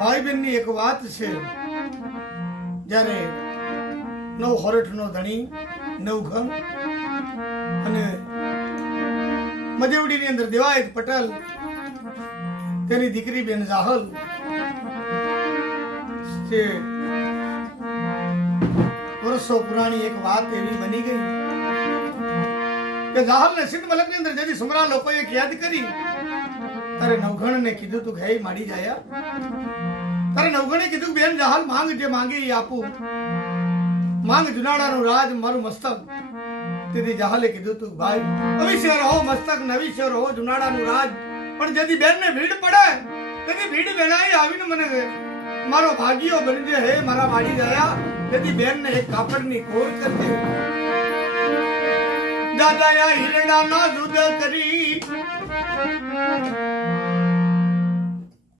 ભાઈ બહેનની એક વાત છે, જ્યારે નવ હોરઠનો ધણી નવઘણ અને મજેવડીની અંદર દેવાયત પટેલ તેની દીકરી બેન જાહલ જે વર્ષો પુરાણી એક વાત એવી બની ગઈ કે જાહલને સિદ્ધ મલકની અંદર જેથી સુમરા લોકોએ યાદ કરી તારે નવઘણને કીધું તું હે માડી જાયા, તારે નવઘણે કીધું બેન જાહલ માંગ જે માંગે એ આપું, માંગ જુનાળાનું રાજ મારું મસ્તક. તેથી જાહલે કીધું તું ભાઈ અવિશ્ય રહો મસ્તક નવીશ્ય રહો જુનાળાનું રાજ, પણ જેથી બેનને ભીડ પડે તેથી ભીડ વેણાઈ આવીને મને મારો ભાગ્યો બનજે હે મારા માડી જાયા, તેથી બેનને એક કાપડની કોર કરજે. દાદાયા હિરડાના જુદ કરી